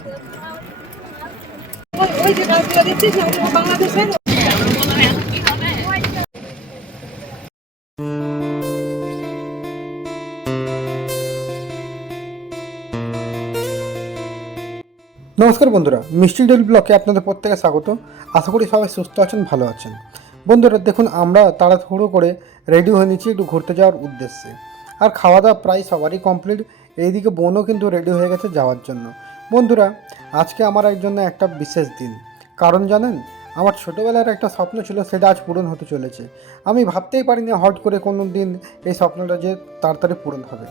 নমস্কার বন্ধুরা, মিষ্টি ডেইলি ব্লগে আপনাদের প্রত্যেকে স্বাগত। আশা করি সবাই সুস্থ আছেন, ভালো আছেন। বন্ধুরা দেখুন, আমরা তাড়াহুড়ো করে রেডি হয়ে নিচ্ছি একটু ঘুরতে যাওয়ার উদ্দেশ্যে। আর খাওয়া দাওয়া প্রায় সবারই কমপ্লিট। এইদিকে বোনও কিন্তু রেডি হয়ে গেছে যাওয়ার জন্য। বন্ধুরা, আজকে আমার জন্য একটা বিশেষ দিন। কারণ জানেন, আমার ছোটোবেলার একটা স্বপ্ন ছিল, সেটা আজ পূরণ হতে চলেছে। আমি ভাবতেই পারিনি হট করে কোনো দিন এই স্বপ্নটা যে তাড়াতাড়ি পূরণ হবে।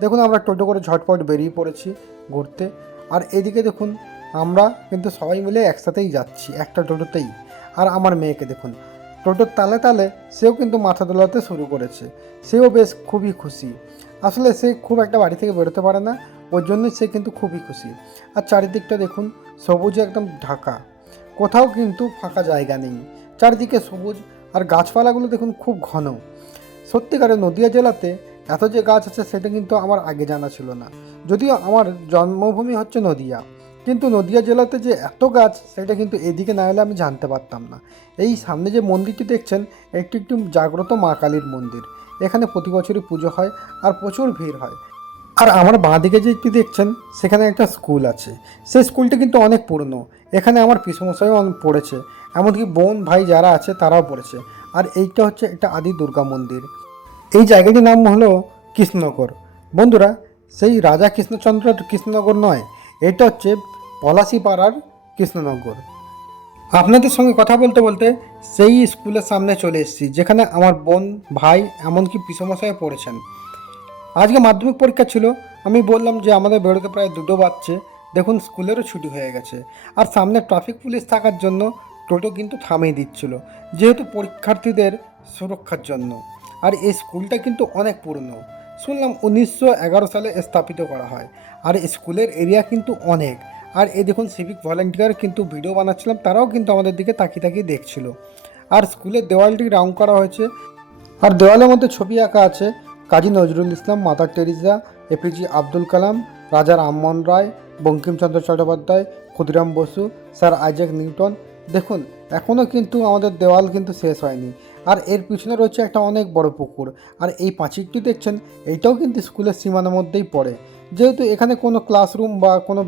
দেখুন, আমরা টোটো করে ঝটপট বেরিয়ে পড়েছি ঘুরতে। আর এদিকে দেখুন, আমরা কিন্তু সবাই মিলে একসাথেই যাচ্ছি, একটা টোটোতেই। আর আমার মেয়েকে দেখুন, টোটোর তালে তালে সেও কিন্তু মাথা দোলাতে শুরু করেছে। সেও বেশ খুবই খুশি। আসলে সে খুব একটা বাড়ি থেকে বেরোতে পারে না, ওর জন্যই সে কিন্তু খুবই খুশি। আর চারিদিকটা দেখুন, সবুজে একদম ঢাকা, কোথাও কিন্তু ফাঁকা জায়গা নেই। চারিদিকে সবুজ, আর গাছপালাগুলো দেখুন খুব ঘন। সত্যিকারে নদিয়া জেলাতে এত যে গাছ আছে সেটা কিন্তু আমার আগে জানা ছিল না। যদিও আমার জন্মভূমি হচ্ছে নদিয়া, কিন্তু নদিয়া জেলাতে যে এত গাছ সেটা কিন্তু এদিকে না হলে আমি জানতে পারতাম না। এই সামনে যে মন্দিরটি দেখছেন, একটি একটি জাগ্রত মা কালীর মন্দির। এখানে প্রতি বছরই পুজো হয় আর প্রচুর ভিড় হয়। আর আমার বাঁদিকে যে একটি দেখছেন, সেখানে একটা স্কুল আছে। সেই স্কুলটি কিন্তু অনেক পুরনো। এখানে আমার পিসমশাইও পড়েছে, এমনকি বোন ভাই যারা আছে তারাও পড়েছে। আর এইটা হচ্ছে একটা আদি দুর্গা মন্দির। এই জায়গাটির নাম হলো কৃষ্ণনগর। বন্ধুরা, সেই রাজা কৃষ্ণচন্দ্রের কৃষ্ণনগর নয়, এটা হচ্ছে পলাশিপাড়ার কৃষ্ণনগর। আপনাদের সঙ্গে কথা বলতে বলতে সেই স্কুলের সামনে চলে এসেছি, যেখানে আমার বোন ভাই এমনকি পিসমশাইও পড়েছেন। আজকে মাধ্যমিক পরীক্ষা ছিল। আমি বললাম যে আমাদের বেরোতে প্রায় 2টো বাজছে। দেখুন, স্কুলেরও ছুটি হয়ে গেছে। আর সামনে ট্রাফিক পুলিশ থাকার জন্য টোটো কিন্তু থামিয়ে দিচ্ছিল, যেহেতু পরীক্ষার্থীদের সুরক্ষার জন্য। আর এই স্কুলটা কিন্তু অনেক পুরনো। শুনলাম 1911 সালে স্থাপিত করা হয়। আর স্কুলের এরিয়া কিন্তু অনেক। আর এই দেখুন, সিভিক ভলেন্টিয়ার কিন্তু ভিডিও বানাচ্ছিলাম, তারাও কিন্তু আমাদের দিকে তাকিয়ে তাকিয়ে দেখছিল। আর স্কুলের দেওয়ালটি রং করা হয়েছে। আর দেওয়ালের মধ্যে ছবি আঁকা আছে Kazi Nazrul Islam, Mother Teresa, APJ Abdul Kalam, Raja Rammohan Roy, Bankimchandra Chattopadhyay, Khudiram Bose, sir Isaac Newton. দেখুন, এখনও কিন্তু আমাদের দেওয়াল কিন্তু শেষ হয়নি। আর এর পিছনে রয়েছে একটা অনেক বড় পুকুর। আর এই পাঁচিলটি দেখছেন, এইটাও কিন্তু স্কুলের সীমানার মধ্যেই পড়ে। যেহেতু এখানে কোনো ক্লাসরুম বা কোনো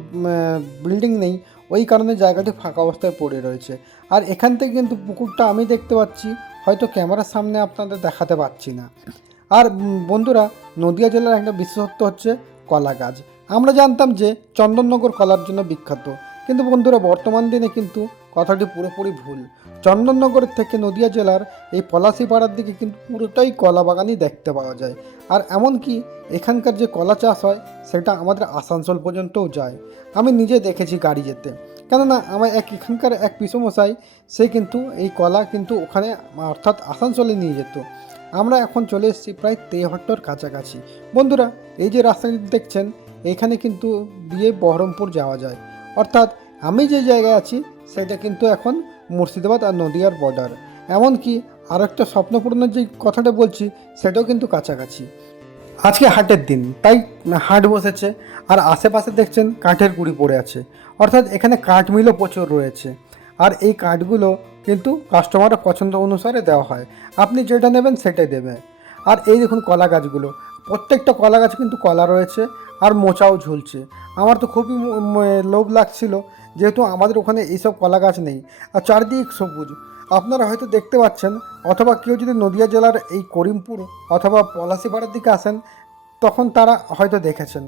বিল্ডিং নেই, ওই কারণে জায়গাটি ফাঁকা অবস্থায় পড়ে রয়েছে। আর এখান থেকে কিন্তু পুকুরটা আমি দেখতে পাচ্ছি, হয়তো ক্যামেরার সামনে আপনাদের দেখাতে পাচ্ছি না। আর বন্ধুরা, নদিয়া জেলার একটা বিশেষত্ব হচ্ছে কলা গাছ। আমরা জানতাম যে চন্দননগর কলার জন্য বিখ্যাত, কিন্তু বন্ধুরা বর্তমান দিনে কিন্তু কথাটি পুরোপুরি ভুল। চন্দননগরের থেকে নদিয়া জেলার এই পলাশিপাড়ার দিকে কিন্তু পুরোটাই কলা বাগানই দেখতে পাওয়া যায়। আর এমনকি এখানকার যে কলা চাষ হয় সেটা আমাদের আসানসোল পর্যন্তও যায়। আমি নিজে দেখেছি গাড়ি যেতে। কেননা আমার এখানকার এক পিসমশাই, সে কিন্তু এই কলা কিন্তু ওখানে অর্থাৎ আসানসোলে নিয়ে যেত। আমরা এখন চলে এসেছি প্রায় তেহট্টর কাছাকাছি। বন্ধুরা, এই যে রাস্তাটি দেখছেন, এখানে কিন্তু দিয়ে বহরমপুর যাওয়া যায়। অর্থাৎ আমি যে জায়গায় আছি সেটা কিন্তু এখন মুর্শিদাবাদ আর নদিয়ার বর্ডার। এমনকি আর একটা স্বপ্নপূরণের যে কথাটা বলছি, সেটাও কিন্তু কাছাকাছি। আজকে হাটের দিন, তাই হাট বসেছে। আর আশেপাশে দেখছেন কাঠের গুঁড়ি পড়ে আছে, অর্থাৎ এখানে কাঠ মিলও প্রচুর রয়েছে। আর এই কাঠগুলো কিন্তু কাস্টমারের পছন্দ অনুসারে দেওয়া হয়, আপনি যেটা নেবেন সেটাই দেবে। আর এই দেখুন কলা গাছগুলো, প্রত্যেকটা কলা গাছ কিন্তু কলা রয়েছে, আর মোচাও ঝুলছে। আমার তো খুবই লোভ লাগছিল, যেহেতু আমাদের ওখানে এইসব কলা গাছ নেই। আর চারদিক সবুজ, আপনারা হয়তো দেখতে পাচ্ছেন। অথবা কেউ যদি নদিয়া জেলার এই করিমপুর অথবা পলাশিপাড়ার দিকে আসেন, তখন তারা হয়তো দেখেছেন।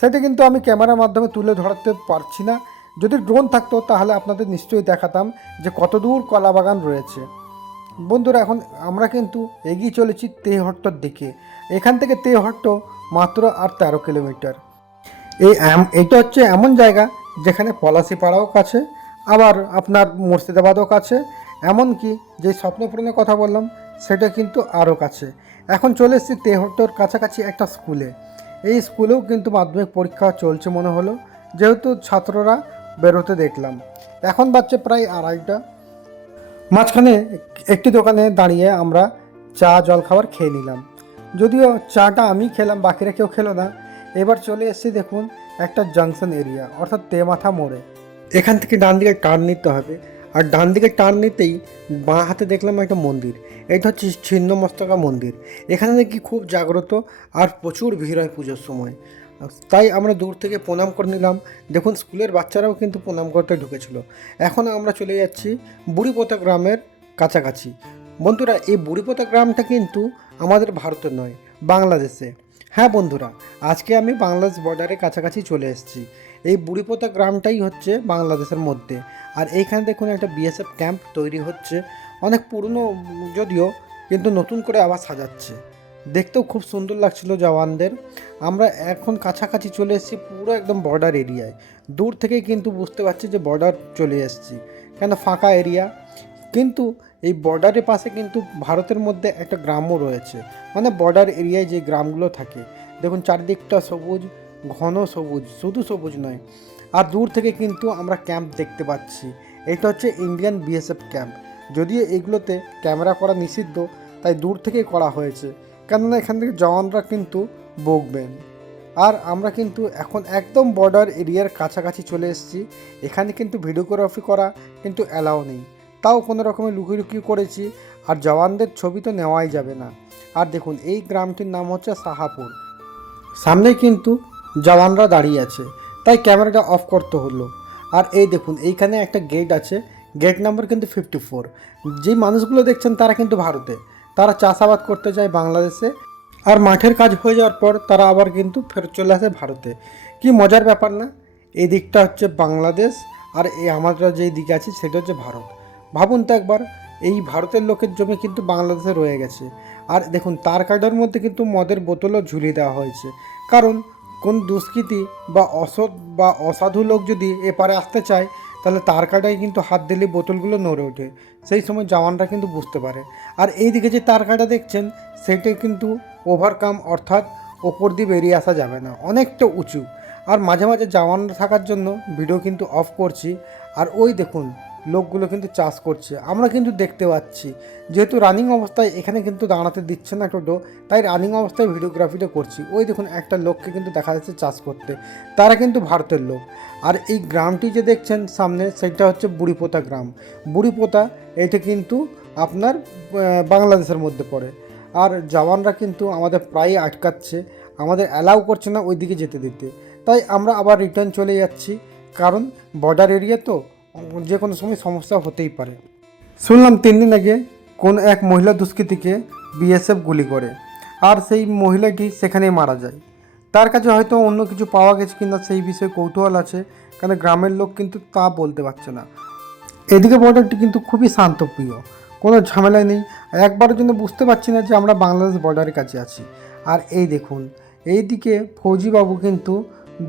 সেটা কিন্তু আমি ক্যামেরার মাধ্যমে তুলে ধরতে পারছি না। যদি ড্রোন থাকতো তাহলে আপনাদের নিশ্চয়ই দেখাতাম যে কত দূর কলা বাগান রয়েছে। বন্ধুরা, এখন আমরা কিন্তু এগিয়ে চলেছি তেহট্টর দিকে। এখান থেকে তেহট্ট মাত্র আর 13 কিলোমিটার। এইটা হচ্ছে এমন জায়গা যেখানে পলাশিপাড়াও কাছে, আবার আপনার মুর্শিদাবাদও কাছে, এমনকি যে স্বপ্নপূরণের কথা বললাম সেটা কিন্তু আরও কাছে। এখন চলে এসেছি তেহট্টর কাছাকাছি একটা স্কুলে। এই স্কুলেও কিন্তু মাধ্যমিক পরীক্ষা চলছে মনে হলো, যেহেতু ছাত্ররা বেরোতে দেখলাম। এখন বাজছে প্রায় 2:30। মাঝখানে একটি দোকানে দাঁড়িয়ে আমরা চা জলখাবার খেয়ে নিলাম। যদিও চাটা আমি খেলাম, বাকিরা কেউ খেলো না। এবার চলে এসেছি দেখুন একটা জাংশন এরিয়া, অর্থাৎ তেমাথা মোড়ে। এখান থেকে ডান দিকে টার্ন নিতে হবে, আর ডান দিকে টার্ন নিতেই বাঁ হাতে দেখলাম একটা মন্দির। এটা হচ্ছে ছিন্নমস্তকা মন্দির। এখানে নাকি খুব জাগ্রত আর প্রচুর ভিড় হয় পুজোর সময়। তাই আমরা দূর থেকে প্রণাম করে নিলাম। দেখুন স্কুলের বাচ্চারাও কিন্তু প্রণাম করতে ঢুকেছিল। এখন আমরা চলে যাচ্ছি বুড়িপোতা গ্রামের কাছাকাছি। বন্ধুরা, এই বুড়িপোতা গ্রামটা কিন্তু আমাদের ভারতে নয়, বাংলাদেশে। হ্যাঁ বন্ধুরা, আজকে আমি বাংলাদেশ বর্ডারের কাছাকাছি চলে এসেছি। এই বুড়িপোতা গ্রামটাই হচ্ছে বাংলাদেশের মধ্যে। আর এইখানে দেখুন একটা বিএসএফ ক্যাম্প তৈরি হচ্ছে। অনেক পুরনো যদিও, কিন্তু নতুন করে আবার সাজাচ্ছে। দেখতেও খুব সুন্দর লাগছিল জওয়ানদের। আমরা এখন কাছাকাছি চলে এসেছি পুরো একদম বর্ডার এরিয়ায়। দূর থেকেই কিন্তু বুঝতে পারছি যে বর্ডার চলে এসেছি, কেন ফাঁকা এরিয়া। কিন্তু এই বর্ডারের পাশে কিন্তু ভারতের মধ্যে একটা গ্রামও রয়েছে, মানে বর্ডার এরিয়ায় যে গ্রামগুলো থাকে। দেখুন চারদিকটা সবুজ, ঘন সবুজ, শুধু সবুজ নয়। আর দূর থেকে কিন্তু আমরা ক্যাম্প দেখতে পাচ্ছি। এটা হচ্ছে ইন্ডিয়ান বিএসএফ ক্যাম্প। যদিও এগুলোতে ক্যামেরা করা নিষিদ্ধ, তাই দূর থেকেই করা হয়েছে, কেননা এখান থেকে জওয়ানরা কিন্তু বকবেন। আর আমরা কিন্তু এখন একদম বর্ডার এরিয়ার কাছাকাছি চলে এসেছি। এখানে কিন্তু ভিডিওগ্রাফি করা কিন্তু অ্যালাউ নেই, তাও কোনো রকমের লুকিয়ে লুকিয়ে করেছি। আর জওয়ানদের ছবি তো নেওয়াই যাবে না। আর দেখুন এই গ্রামটির নাম হচ্ছে সাহাপুর। সামনেই কিন্তু জওয়ানরা দাঁড়িয়ে আছে, তাই ক্যামেরাটা অফ করতে হলো। আর এই দেখুন এইখানে একটা গেট আছে, গেট নাম্বার কিন্তু 54। যেই মানুষগুলো দেখছেন তারা কিন্তু ভারতে, তারা চাষাবাদ করতে যায় বাংলাদেশে। আর মাঠের কাজ হয়ে যাওয়ার পর তারা আবার কিন্তু ফেরত চলে আসে ভারতে। কি মজার ব্যাপার না? এই দিকটা হচ্ছে বাংলাদেশ, আর এই আমরা যেই দিকে আছি সেটা হচ্ছে ভারত। ভাবুন তো একবার, এই ভারতের লোকের জমি কিন্তু বাংলাদেশে রয়ে গেছে। আর দেখুন তার কাটার মধ্যে কিন্তু মদের বোতলও ঝুলিয়ে দেওয়া হয়েছে, কারণ কোন দুষ্কৃতী বা অসৎ বা অসাধু লোক যদি এপারে আসতে চায়, তাহলে তার কাটায় কিন্তু হাত দিলে বোতলগুলো নড়ে ওঠে। সেই সময় জওয়ানরা কিন্তু বুঝতে পারে। আর এই দিকে যে তার কাটা দেখছেন, সেটা কিন্তু ওভারকাম, অর্থাৎ ওপর দিয়ে বেরিয়ে আসা যাবে না, অনেকটা উঁচু। আর মাঝে মাঝে জওয়ানরা থাকার জন্য ভিডিও কিন্তু অফ করছি। আর ওই দেখুন লোকগুলো কিন্তু চাষ করছে, আমরা কিন্তু দেখতে পাচ্ছি। যেহেতু রানিং অবস্থায় এখানে কিন্তু দাঁড়াতে দিচ্ছে না টোটো, তাই রানিং অবস্থায় ভিডিওগ্রাফিটা করছি। ওই দেখুন একটা লোককে কিন্তু দেখা যাচ্ছে চাষ করতে, তারা কিন্তু ভারতের লোক। আর এই গ্রামটি যে দেখছেন সামনে, সেটা হচ্ছে বুড়িপোতা গ্রাম। বুড়িপোতা এটা কিন্তু আপনার বাংলাদেশের মধ্যে পড়ে। আর জওয়ানরা কিন্তু আমাদের প্রায় আটকাচ্ছে, আমাদের অ্যালাউ করছে না ওই দিকে যেতে দিতে। তাই আমরা আবার রিটার্ন চলে যাচ্ছি, কারণ বর্ডার এরিয়া তো যে কোনো সময় সমস্যা হতেই পারে। শুনলাম 3 দিন আগে কোন এক মহিলা দুষ্কৃতীকে বিএসএফ গুলি করে, আর সেই মহিলাটি সেখানেই মারা যায়। তার কাছে হয়তো অন্য কিছু পাওয়া গেছে কিনা সেই বিষয়ে কৌতূহল আছে, কারণ গ্রামের লোক কিন্তু তা বলতে পারছে না। এদিকে বর্ডারটি কিন্তু খুবই শান্তপ্রিয়, কোনো ঝামেলা নেই। একবারের জন্য বুঝতে পারছি না যে আমরা বাংলাদেশ বর্ডারের কাছে আছি। আর এই দেখুন এইদিকে ফৌজিবাবু কিন্তু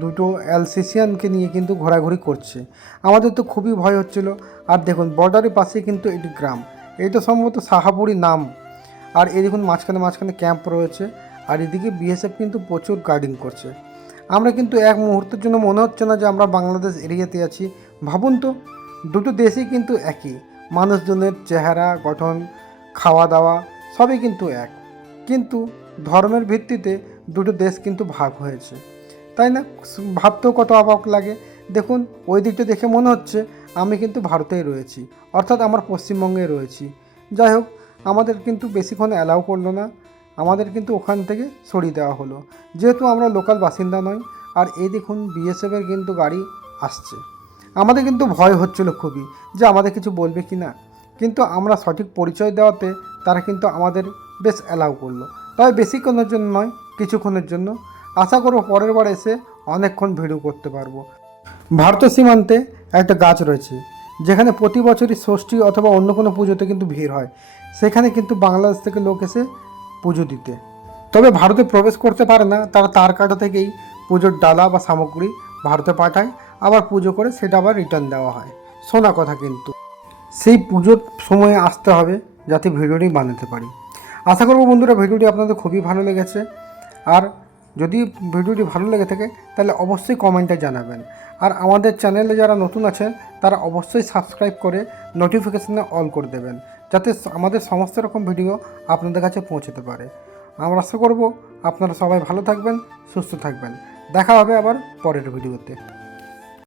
দুটো অ্যালসেশিয়ানকে নিয়ে কিন্তু ঘোরাঘুরি করছে। আমাদের তো খুবই ভয় হচ্ছিল। আর দেখুন বর্ডারের পাশে কিন্তু এটি গ্রাম, এটা সম্ভবত সাহাপুরি নাম। আর এই দেখুন মাঝখানে মাঝখানে ক্যাম্প রয়েছে, আর এদিকে বিএসএফ কিন্তু প্রচুর গার্ডিং করছে। আমরা কিন্তু এক মুহূর্তের জন্য মনে হচ্ছে না যে আমরা বাংলাদেশ এরিয়াতে আছি। ভাবুন তো, দুটো দেশই কিন্তু একই, মানুষজনের চেহারা গঠন, খাওয়া দাওয়া সবই কিন্তু এক, কিন্তু ধর্মের ভিত্তিতে দুটো দেশ কিন্তু ভাগ হয়েছে, তাই না? ভাবতেও কত অবাক লাগে। দেখুন ওই দিকটা দেখে মনে হচ্ছে আমি কিন্তু ভারতেই রয়েছি, অর্থাৎ আমার পশ্চিমবঙ্গে রয়েছি। যাই হোক, আমাদের কিন্তু বেশিক্ষণ অ্যালাউ করলো না, আমাদের কিন্তু ওখান থেকে সরিয়ে দেওয়া হলো, যেহেতু আমরা লোকাল বাসিন্দা নই। আর এই দেখুন বিএসএফের কিন্তু গাড়ি আসছে। আমাদের কিন্তু ভয় হচ্ছিল খুবই, যে আমাদের কিছু বলবে কি না, কিন্তু আমরা সঠিক পরিচয় দেওয়াতে তারা কিন্তু আমাদের বেশ অ্যালাউ করলো। তবে বেশিক্ষণের জন্য নয়, কিছুক্ষণের জন্য। আশা করব পরের বার এসে অনেকক্ষণ ভিডিও করতে পারবো। ভারতীয় সীমান্তে একটা গাছ রয়েছে, যেখানে প্রতি বছরই ষষ্ঠী অথবা অন্য কোনো পুজোতে কিন্তু ভিড় হয়। সেখানে কিন্তু বাংলাদেশ থেকে লোক এসে পুজো দিতে, তবে ভারতে প্রবেশ করতে পারে না। তারা তার কাটা থেকেই পুজোর ডালা বা সামগ্রী ভারতে পাঠায়, আবার পুজো করে সেটা আবার রিটার্ন দেওয়া হয়। শোনা কথা, কিন্তু সেই পুজোর সময়ে আসতে হবে যাতে ভিডিওটি বানাতে পারি। আশা করব বন্ধুরা ভিডিওটি আপনাদের খুবই ভালো লেগেছে। আর যদি ভিডিওটি ভালো লেগে থাকে তাহলে অবশ্যই কমেন্টে জানাবেন। আর আমাদের চ্যানেলে যারা নতুন আছেন তারা অবশ্যই সাবস্ক্রাইব করে নোটিফিকেশানে অল করে দেবেন, যাতে আমাদের সমস্ত রকম ভিডিও আপনাদের কাছে পৌঁছতে পারে। আমরা আশা করব আপনারা সবাই ভালো থাকবেন, সুস্থ থাকবেন। দেখা হবে আবার পরের ভিডিওতে।